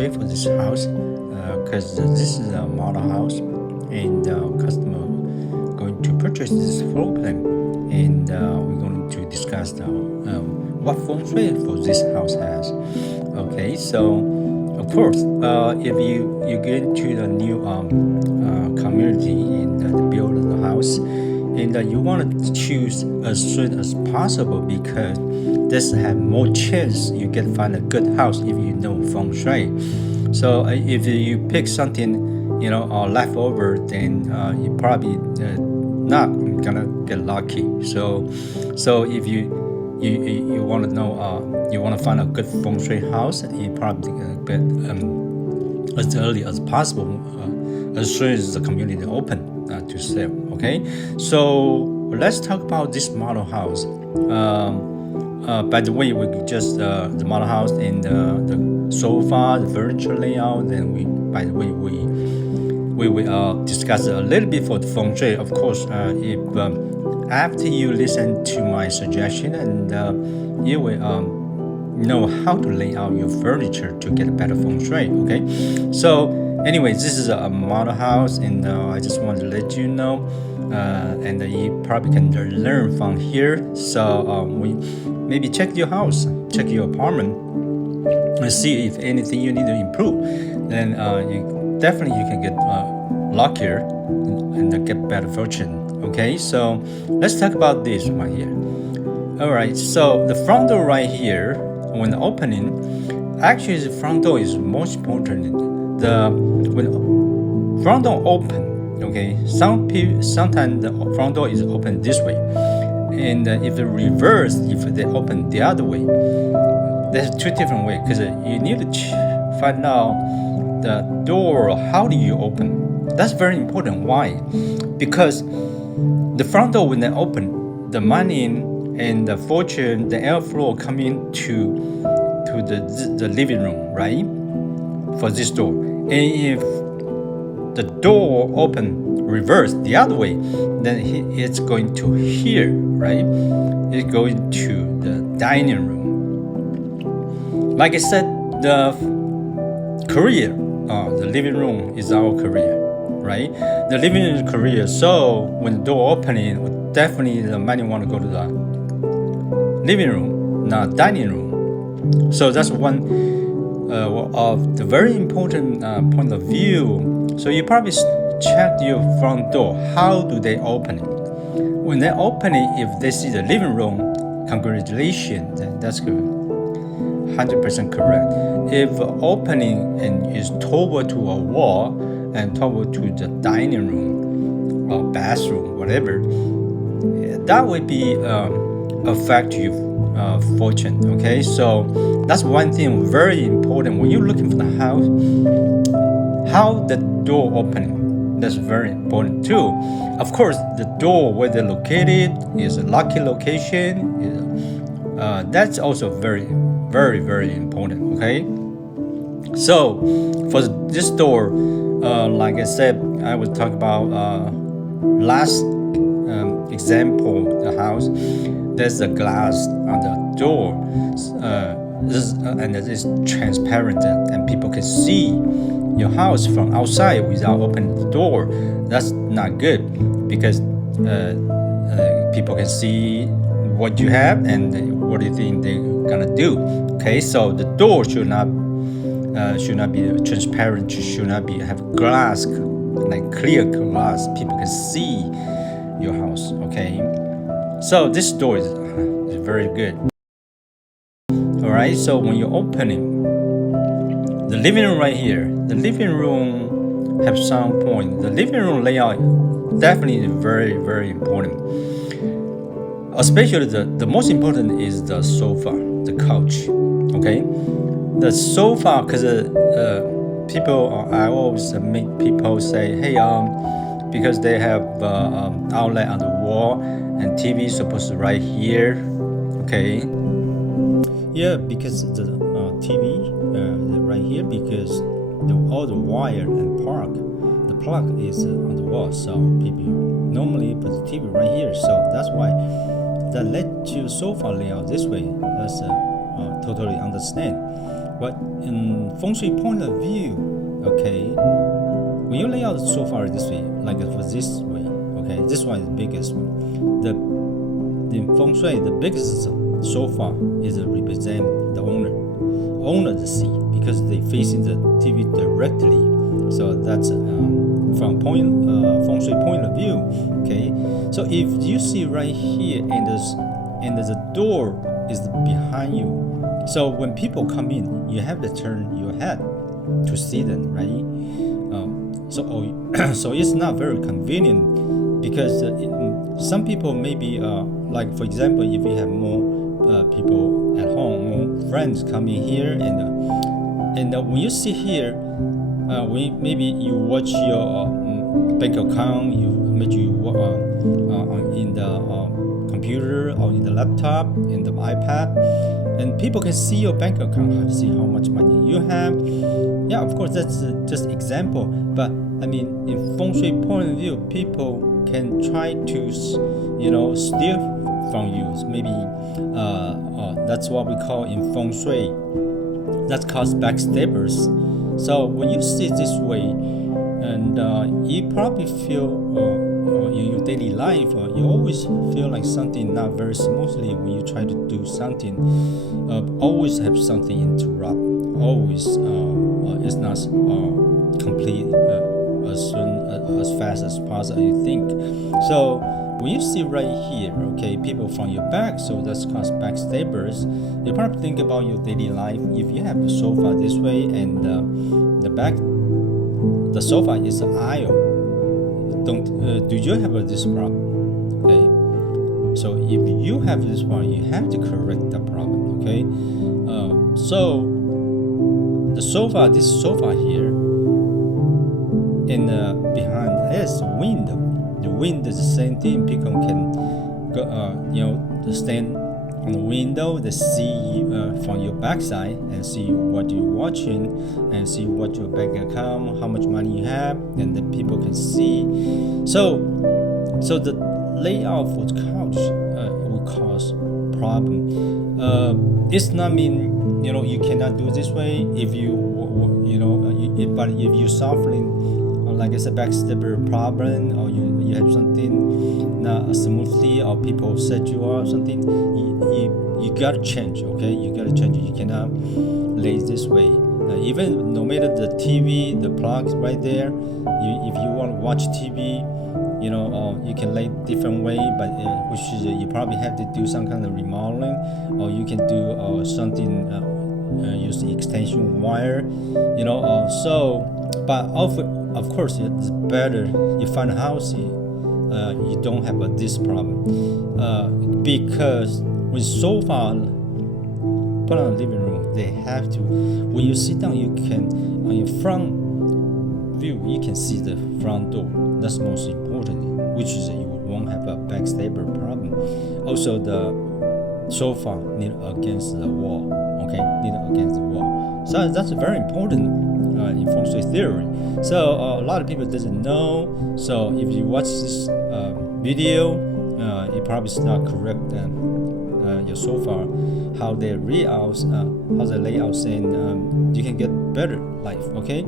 shui for this house because this is a model house and customer going to purchase this floor plan and we're going to discuss what feng shui for this house has. Okay, so of course, if you get into the new community and build the house, and you want to choose as soon as possible because this have more chance you can find a good house if you know feng shui. So if you pick something leftover, then you probably not gonna get lucky. So if you want to know you want to find a good feng shui house, you probably get as early as possible, as soon as the community open to sell. Okay, so let's talk about this model house. By the way, we just the model house and the sofa, the furniture layout. Then we will discuss a little bit for the feng shui. Of course, if after you listen to my suggestion and you will know how to lay out your furniture to get a better feng shui. Okay, so anyway, this is a model house and I just want to let you know and you probably can learn from here. So we maybe check your house, check your apartment and see if anything you need to improve. Then you can get luckier and get better fortune. Okay, so let's talk about this right here. All right, so the front door right here, when opening, actually the front door is most important. When front door open, okay, sometimes the front door is open this way, and if it reverse, if they open the other way, there's two different ways because you need to find out the door. How do you open? That's very important. Why? Because the front door when they open, the money and the fortune, the airflow come into the living room, right? For this door, and if the door open reverse the other way, then it's going to here, right? It's going to the dining room. Like I said, the career, the living room is our career, right? The living room is career. So when the door opening, definitely the money want to go to the living room, not dining room. So that's one of the very important point of view. So you probably check your front door. How do they open it? When they open it, if they see the living room, congratulations, that's good. 100% correct. If opening and is toward to a wall and toward to the dining room or bathroom, whatever, that would be affect your fortune. Okay, so that's one thing very important when you're looking for the house. How the door opening, that's very important too. Of course, the door where they're located is a lucky location. That's also very, very, very important. Okay, so for this door, like I said, I will talk about last example, the house. There's a glass on the door, and it is transparent, and people can see your house from outside without opening the door. That's not good because people can see what you have and what do you think they're gonna do. Okay, so the door should not be transparent. Should not be have glass, like clear glass. People can see your house. Okay, so this door is very good. All right, so when you're opening the living room right here, the living room have some point. The living room layout definitely is very, very important. Especially the most important is the sofa, the couch. Okay, the sofa, because people, I always make people say, hey, because they have outlet on the wall and TV is supposed to right here. Okay, yeah, because the TV right here, because all the wire and the plug is on the wall, so people normally put the TV right here. So that's why that led to sofa layout this way. That's totally understand. But in feng shui point of view, okay, when you lay out the sofa this way, like for this way, okay, this one is the biggest one. The feng shui, the biggest sofa is represent the owner the seat, because they facing the TV directly. So that's from feng shui point of view. Okay, so if you see right here, and the door is behind you, so when people come in, you have to turn your head to see them, right? So it's not very convenient, because some people maybe like, for example, if you have more people at home, more friends coming here, and when you sit here, maybe you watch your bank account, maybe in the computer or in the laptop, in the iPad, and people can see your bank account, see how much money you have. Yeah, of course, that's just example, but I mean, in feng shui point of view, people can try to, steal from you. Maybe that's what we call in feng shui, that's called backstabbers. So when you see it this way, and you probably feel in your daily life, you always feel like something not very smoothly when you try to do something. Always have something interrupt. Always it's not complete as fast as possible you think. So when you see right here, okay, people from your back, so that's called backstabbers. You probably think about your daily life. If you have a sofa this way, and the sofa is an aisle, do you have this problem? Okay, so if you have this problem, you have to correct the problem. Okay, so this sofa here, and behind is window. The window is the same thing. People can go, stand on the window, they see from your backside and see what you're watching, and see what your bank account, how much money you have, and the people can see. So the layout for the couch will cause problem. It's not mean you cannot do this way if but if you're suffering, like I said, backstabber problem, or you have something not smoothly, or people set you up something, you gotta change. Okay, you gotta change. You cannot lay this way. Even no matter the TV, the plug right there. If you want to watch TV, you can lay different way, but which is you probably have to do some kind of remodeling, or you can do something. Use the extension wire, but of course it's better you find a house you don't have this problem, because with sofa put on the living room, they have to, when you sit down, you can, on your front view, you can see the front door. That's most important, which is you won't have a backstabber problem. Also, the sofa need against the wall. Okay, need against the wall. So that's very important in feng shui theory. So a lot of people doesn't know. So if you watch this video, it probably is not correct. Your sofa, how they layouts, how the layouts, and you can get better life. Okay.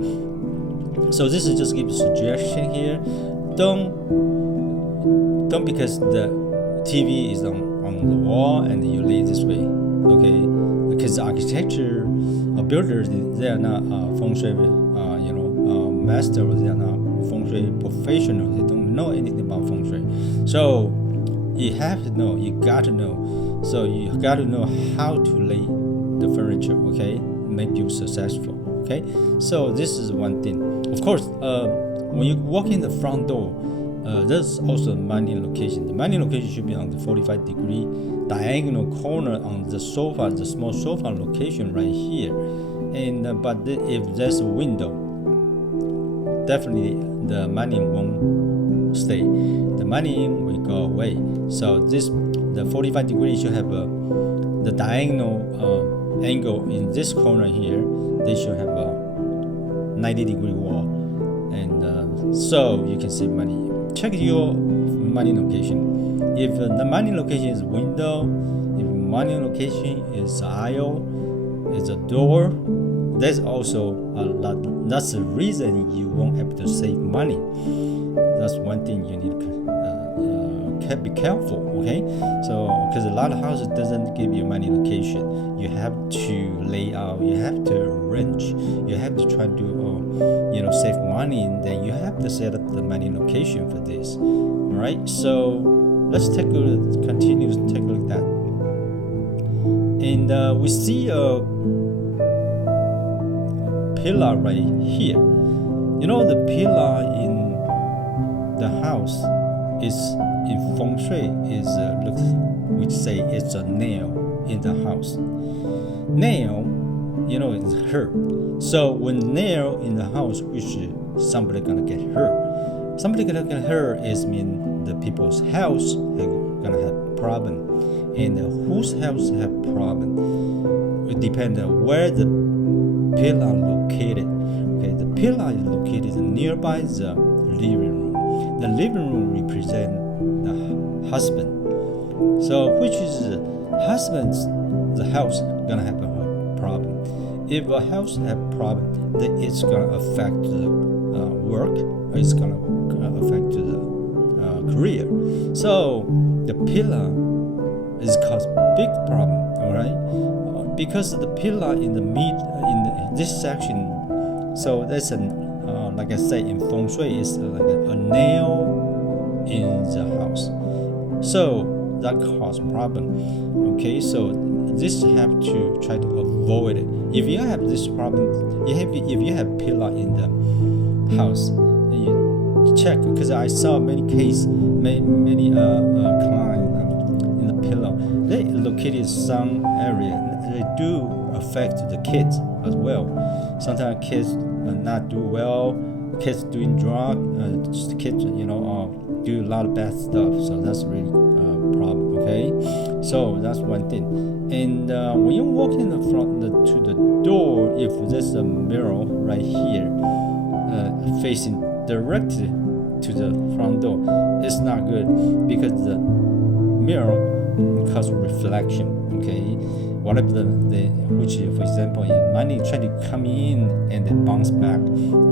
So this is just give a suggestion here. Don't because the TV is on the wall and you lay this way. Okay. Because the architecture builders, they are not feng shui masters, they are not feng shui professionals, they don't know anything about feng shui. So you have to know, you got to know. So you got to know how to lay the furniture, okay, make you successful. Okay, so this is one thing. Of course, when you walk in the front door, there's also a mounting location. The mounting location should be on the 45-degree diagonal corner on the sofa, the small sofa location right here. And but if there's a window, definitely the mounting won't stay. The mounting will go away. So the 45 degrees should have the diagonal angle in this corner here. They should have a 90-degree wall, and so you can save money. Check your mounting location. If the mounting location is window, if mounting location is aisle, is a door. There's also a lot. That's the reason you won't able to save money. That's one thing you need to be careful. Okay, so because a lot of houses doesn't give you money location, you have to lay out, you have to arrange, you have to try to save money. And then you have to set up the money location for this. All right, so let's continue to take a look at that. And we see a pillar right here. The pillar in the house is in feng shui is we say it's a nail in the house. Nail, is hurt. So when nail in the house, which somebody gonna get hurt. Somebody gonna get hurt is mean the people's house gonna have problem, and whose house have problem. It depends on where the pillar located. Okay, the pillar is located nearby the living room. The living room represents the husband. So which is husband's the house gonna have a problem. If a house have problem, then it's gonna affect the work, or it's gonna affect the career. So the pillar is cause big problem. All right, because the pillar in this section. So that's like I say in feng shui, is like a nail in the house. So that cause problem. Okay, so this have to try to avoid it. If you have this problem, if you have pillar in the house, you check, because I saw many cases, many clients in the pillar. They located some area. They do affect the kids as well. Sometimes kids not do well. Kids doing drugs. Kids, do a lot of bad stuff. So that's really a problem. Okay, so that's one thing. And when you walk in the front to the door, if there's a mirror right here facing directly to the front door, it's not good, because the mirror causes reflection. Okay, whatever which, for example, money try to come in and then bounce back,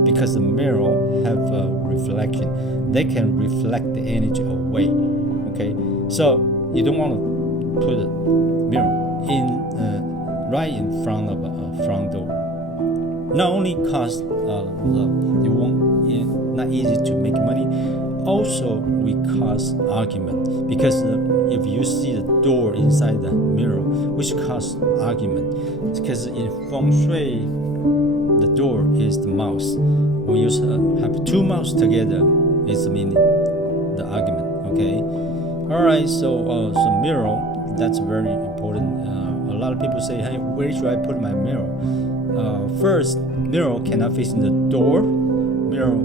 because the mirror have a reflection. They can reflect the energy away. Okay, so you don't want to put a mirror in right in front of a front door. Not only cause not easy to make money, also we cause argument, because if you see the door inside the mirror, which cause argument, because in feng shui the door is the mouse. When you have two mouse together, it's meaning the argument. Okay, all right, so mirror, that's very important. A lot of people say, hey, where should I put my mirror? First, mirror cannot face in the door, mirror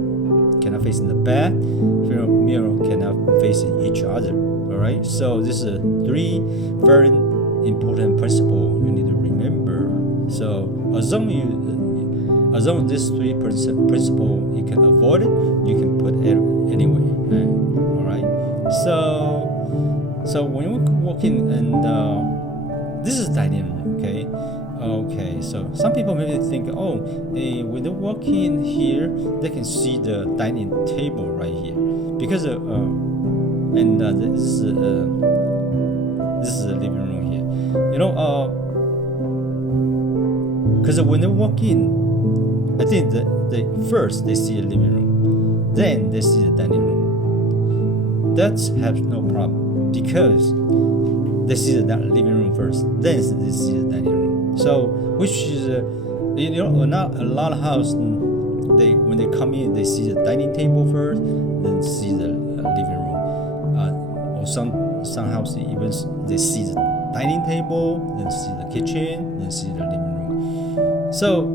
cannot face in the bed, mirror cannot face in each other. All right, so this is three very important principles you need to remember. So as long as these three principles you can avoid it, you can put it anyway. All right, so when you walk in, and this is dining room. Okay, so some people maybe think, when they walk in here, they can see the dining table right here, because this is the living room here. Because when they walk in, I think they first they see the living room, then they see the dining room. That has no problem, because they see the living room first, then they see the dining room. So, which is not a lot of houses. When they come in, they see the dining table first, then see the living room. Or some houses even they see the dining table, then see the kitchen, then see the living room. So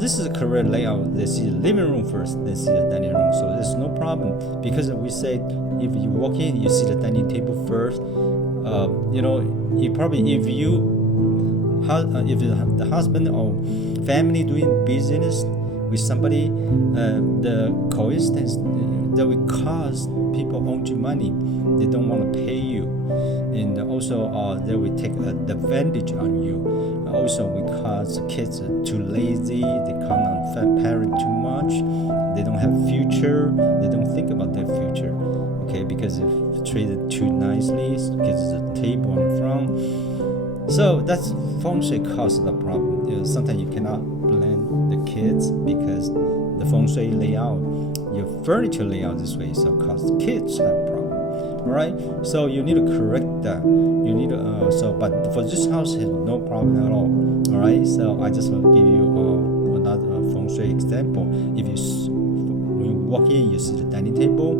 this is the correct layout. They see the living room first, then see the dining room. So there's no problem, because we say if you walk in, you see the dining table first. If the husband or family doing business with somebody, the coincidence that will cause people owe you money, they don't want to pay you, and also they will take advantage on you. Also because kids are too lazy, they can't on parent too much, they don't have future, they don't think about their future. Okay, because if treated too nicely, kids a table on the front. So that's feng shui causes the problem. Sometimes you cannot blame the kids because the feng shui layout, your furniture layout this way, so cause kids have problem. Alright, so you need to correct that. You need to but for this house has no problem at all. Alright, so I just want to give you another feng shui example. If you when you walk in, you see the dining table,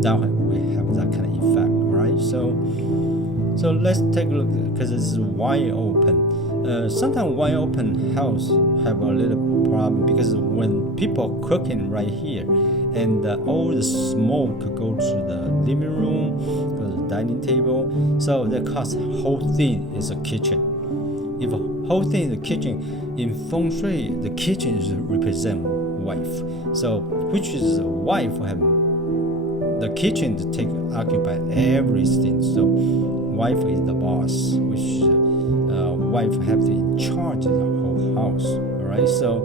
that we have that kind of effect. Alright, so let's take a look because this is wide open. Sometimes wide open house have a little problem because when people are cooking right here, and all the smoke go to the living room, go to the dining table, so that cause whole thing is a kitchen. If a whole thing is a kitchen, in feng shui, the kitchen is represent wife. So which is the wife have the kitchen to take occupy everything. So wife is the boss, which wife have to in charge of the whole house. Alright, so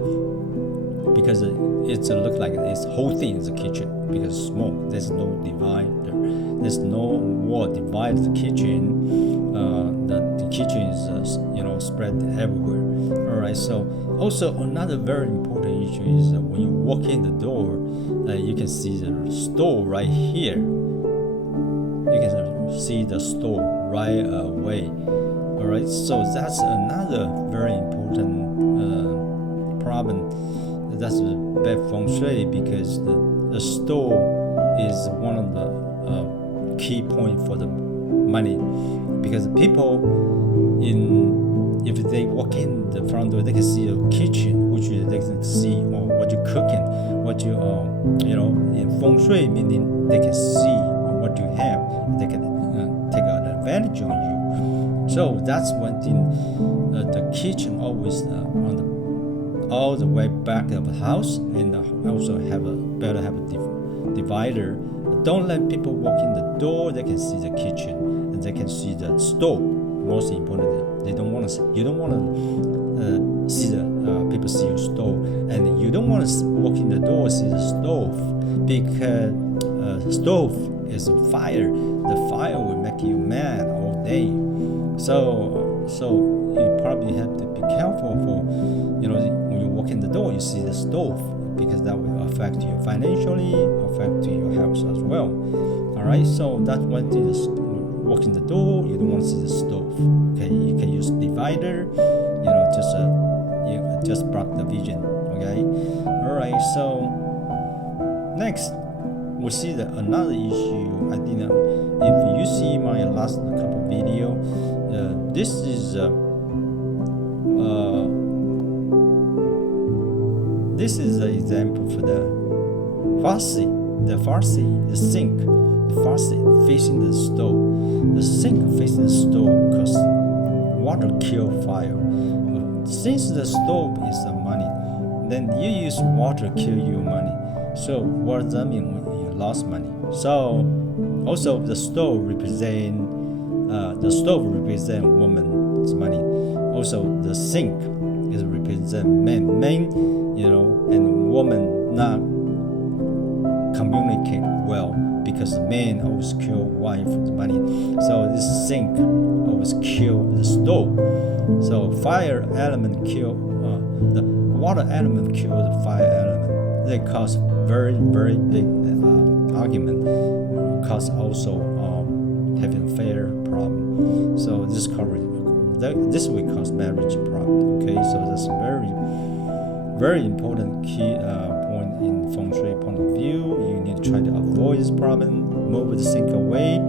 because it's look like this whole thing is a kitchen because smoke. There's no divider. There's no wall divide the kitchen. The kitchen is spread everywhere. All right. So also another very important issue is when you walk in the door, you can see the stove right here. You can see the stove right away. All right. So that's another very important problem. That's bad feng shui because the stove is one of the key point for the money, because people if they walk in the front door, they can see a kitchen, which they can see what you're cooking, what you in feng shui, meaning they can see what you have, they can take advantage on you. So that's one thing. The kitchen always on the all the way back of the house, and also have a divider. Don't let people walk in the door. They can see the kitchen and they can see the stove. Most important, you don't want to see the people see your stove, and you don't want to walk in the door see the stove, because stove is a fire. The fire will make you mad all day. So you probably have to be careful for when you walk in the door, you see the stove, because that will affect you financially, affect your health as well. All right, so that's one thing. Is walk in the door, you don't want to see the stove. Okay, you can use divider, just block the vision. Okay, all right. So next, we see another issue. I think if you see my last couple video, this is an example for the faucet, the sink, the faucet facing the stove. The sink facing the stove because water kill fire. Since the stove is the money, then you use water kill your money. So what does that mean when you lost money? So also the stove represent woman's money. Also the sink is represent men, and woman not communicate well, because men always kill wife's money. So this sink always kill the stove. So fire element kill the water element kill the fire element. They cause very very big argument. Cause also having fair problem. So this will cause marriage problem. Okay, so that's very important key point in feng shui point of view. You need to try to avoid this problem. Move the sink away.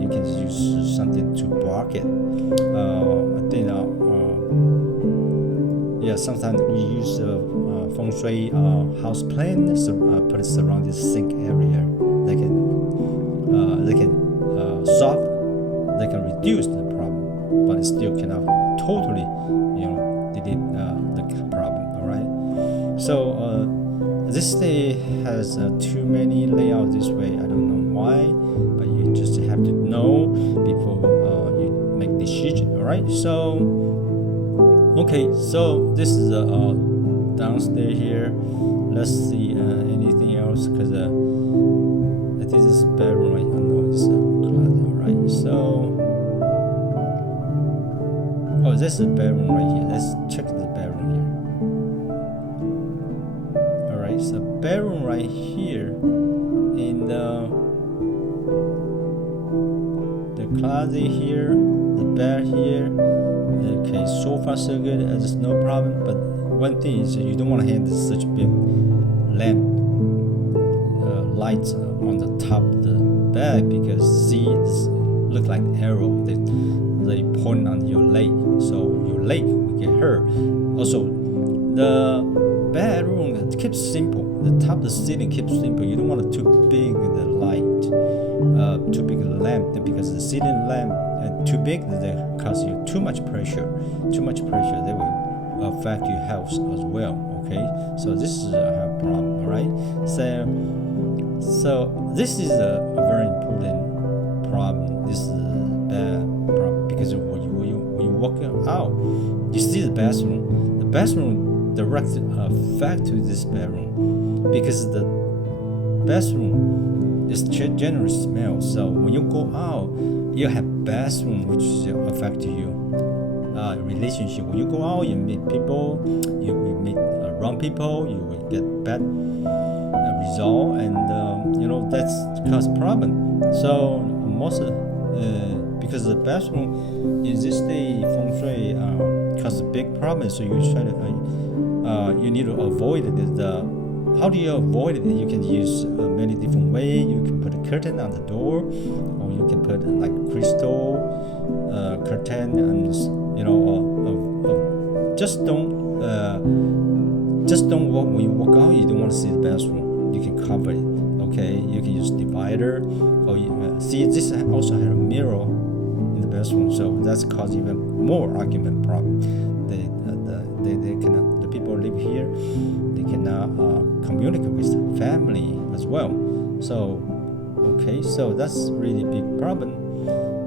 You can use something to block it. I think sometimes we use feng shui house plan, put it surround this sink area. They can solve, they can reduce the problem, but it still cannot totally delete the problem. All right. So this day has too many layouts this way. I don't know why, but you just have to know before you make decision. All right. So Okay, so this is downstairs here. Let's see anything else, because this is bedroom, right? I know it's closet, right? So, oh, this is bedroom right here. Let's check the bedroom here. All right, so bedroom right here in the closet here, the bed here. Okay, so far so good. There's no problem. But one thing is you don't want to handle such big lamp lights on the top of the bed, because see, this look like arrow. They point on your leg, so your leg will get hurt. Also, the bedroom keeps simple. The top of the ceiling keeps simple. You don't want it too big the light, too big the lamp, because the ceiling lamp too big, they cause you too much pressure. Too much pressure, they will affect your health as well. Okay, so this is a problem. All right, so this is a very important problem. This is a bad problem, because when you walk out, you see the bathroom. The bathroom directly affect to this bedroom, because the bathroom is generally smell. So when you go out, you have bathroom which affect you. Relationship. When you go out, you meet people, you will meet wrong people, you will get bad result, and that's cause problem. So most because the bathroom in this day feng shui cause a big problem. So you try to you need to avoid it. How do you avoid it? You can use many different ways. You can put a curtain on the door, or you can put like crystal curtain, and just don't walk when you walk out. You don't want to see the bathroom. You can cover it. Okay, you can use divider, or see this also has a mirror in the bathroom, so that's cause even more argument problem. They cannot. The people live here, they cannot communicate with family as well. So okay, so that's really big problem.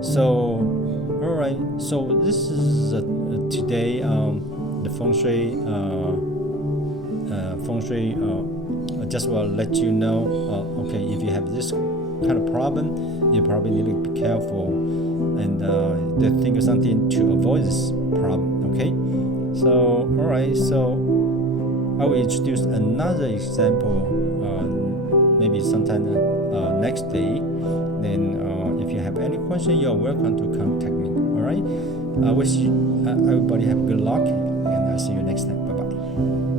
So all right, so this is today the feng shui. I just want to let you know. Okay, if you have this kind of problem, you probably need to be careful and think of something to avoid this problem. Okay, so all right, so I will introduce another example maybe sometime next day. Then if you have any question, you are welcome to contact me. All right, I wish everybody have good luck, and I'll see you next time. Bye bye.